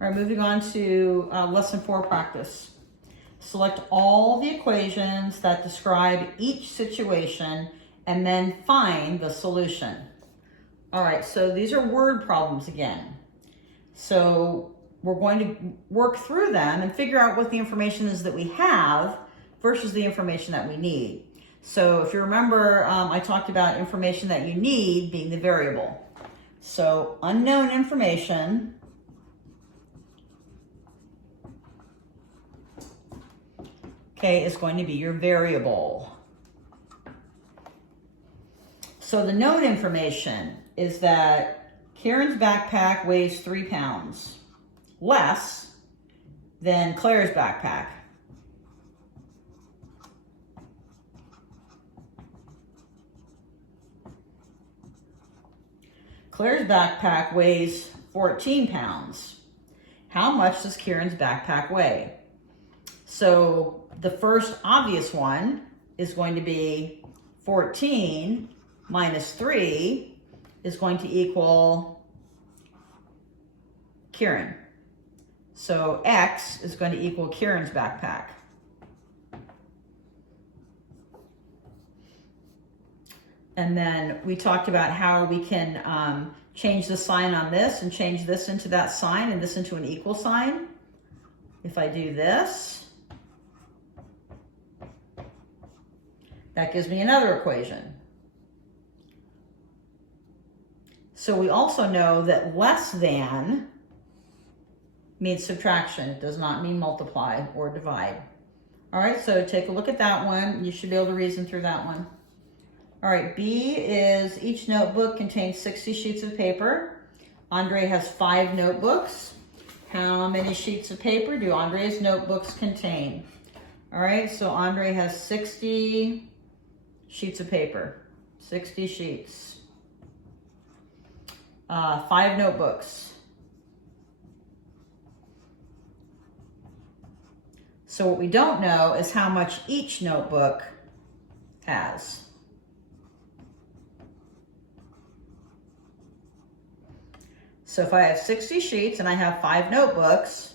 All right, moving on to lesson 4 practice. Select all the equations that describe each situation and then find the solution. All right, so these are word problems again. So we're going to work through them and figure out what the information is that we have versus the information that we need. So if you remember, I talked about information that you need being the variable. So unknown information is going to be your variable. So the known information is that Kieran's backpack weighs 3 pounds, less than Claire's backpack. Claire's backpack weighs 14 pounds. How much does Kieran's backpack weigh? So the first obvious one is going to be 14 minus 3 is going to equal Kieran. So X is going to equal Kieran's backpack. And then we talked about how we can change the sign on this and change this into that sign and this into an equal sign. If I do this, that gives me another equation. So we also know that less than means subtraction. It does not mean multiply or divide. All right, so take a look at that one. You should be able to reason through that one. All right, B is each notebook contains 60 sheets of paper. Andre has 5 notebooks. How many sheets of paper do Andre's notebooks contain? All right, so Andre has 60 sheets of paper, 60 sheets. 5 notebooks. So what we don't know is how much each notebook has. So if I have 60 sheets and I have 5 notebooks,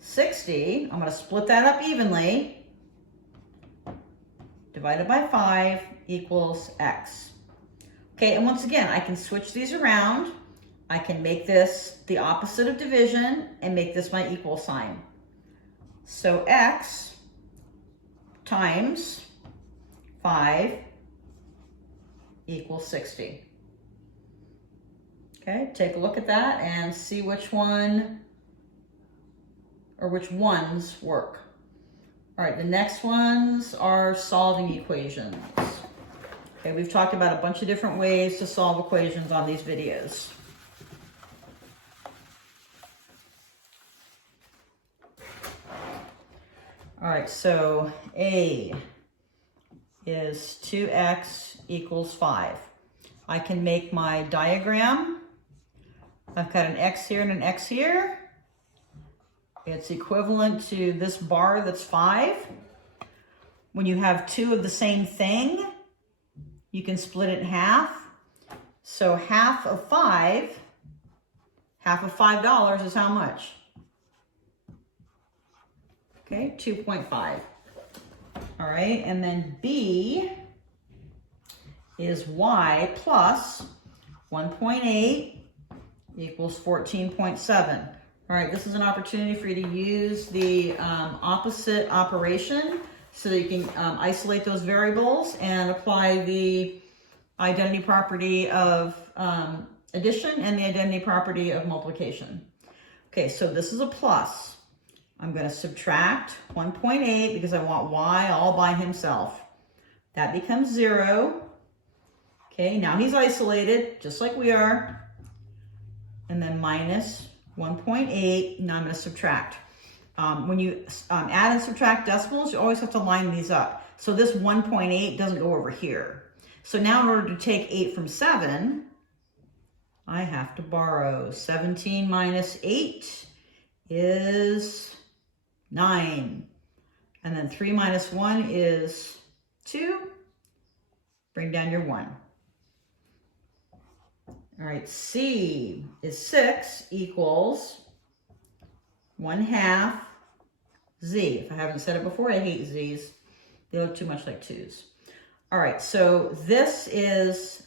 60, I'm going to split that up evenly. Divided by 5 equals X. Okay, and once again, I can switch these around. I can make this the opposite of division and make this my equal sign. So X times 5 equals 60. Okay, take a look at that and see which one or which ones work. All right, the next ones are solving equations. Okay, we've talked about a bunch of different ways to solve equations on these videos. All right, so A is 2x equals 5. I can make my diagram. I've got an x here and an x here. It's equivalent to this bar that's 5. When you have 2 of the same thing, you can split it in half. So half of $5 is how much? Okay, 2.5. All right, and then B is y plus 1.8 equals 14.7. All right, this is an opportunity for you to use the opposite operation so that you can isolate those variables and apply the identity property of addition and the identity property of multiplication. Okay, so this is a plus. I'm going to subtract 1.8 because I want y all by himself. That becomes 0. Okay, now he's isolated, just like we are. And then minus 1.8, now I'm going to subtract. When you add and subtract decimals, you always have to line these up. So this 1.8 doesn't go over here. So now in order to take 8 from 7, I have to borrow. 17 minus 8 is 9. And then 3 minus 1 is 2. Bring down your 1. All right, C is 6 equals 1/2 z. If I haven't said it before, I hate z's. They look too much like 2's. All right, so this is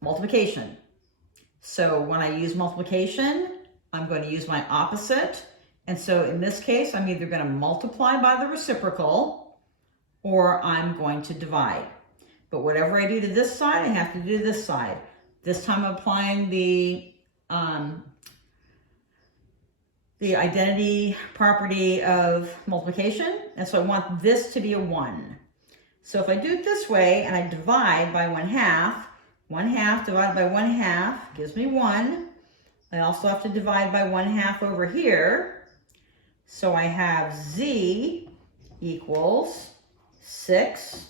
multiplication. So when I use multiplication, I'm going to use my opposite. And so in this case, I'm either going to multiply by the reciprocal or I'm going to divide. But whatever I do to this side, I have to do to this side. This time I'm applying the identity property of multiplication. And so I want this to be a 1. So if I do it this way and I divide by 1/2, 1/2 divided by 1/2 gives me 1. I also have to divide by 1/2 over here. So I have z equals 6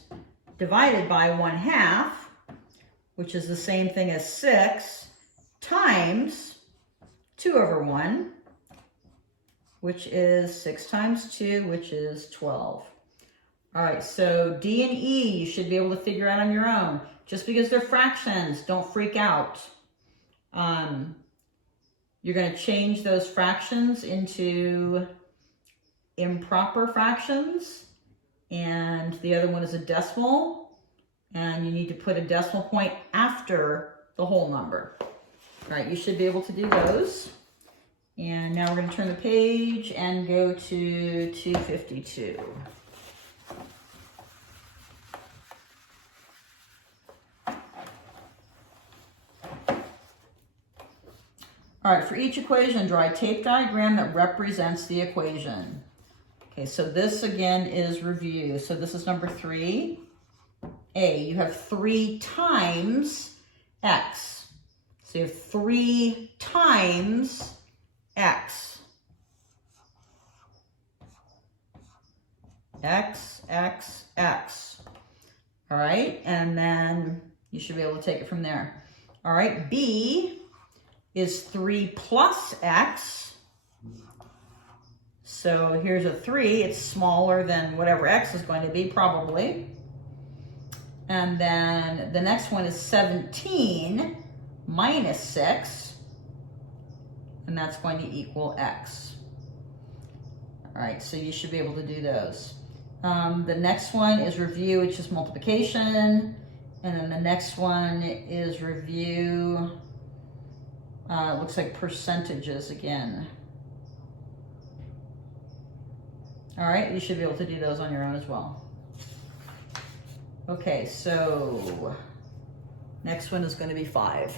divided by 1/2, which is the same thing as 6 times 2/1, which is 6 times 2, which is 12. All right, so D and E you should be able to figure out on your own. Just because they're fractions, don't freak out. You're going to change those fractions into improper fractions, and the other one is a decimal, and you need to put a decimal point after the whole number. All right, you should be able to do those. And now we're going to turn the page and go to 252. All right, for each equation, draw a tape diagram that represents the equation. Okay, so this again is review. So this is number 3. A, you have 3 times x. So you have 3 times x. X, x, x. All right, and then you should be able to take it from there. All right, B is 3 plus x. So here's a 3. It's smaller than whatever x is going to be, probably. And then the next one is 17 minus 6. And that's going to equal x. All right, so you should be able to do those. The next one is review, which is multiplication. And then the next one is review. It looks like percentages again. All right, you should be able to do those on your own as well. Okay, so next one is going to be 5.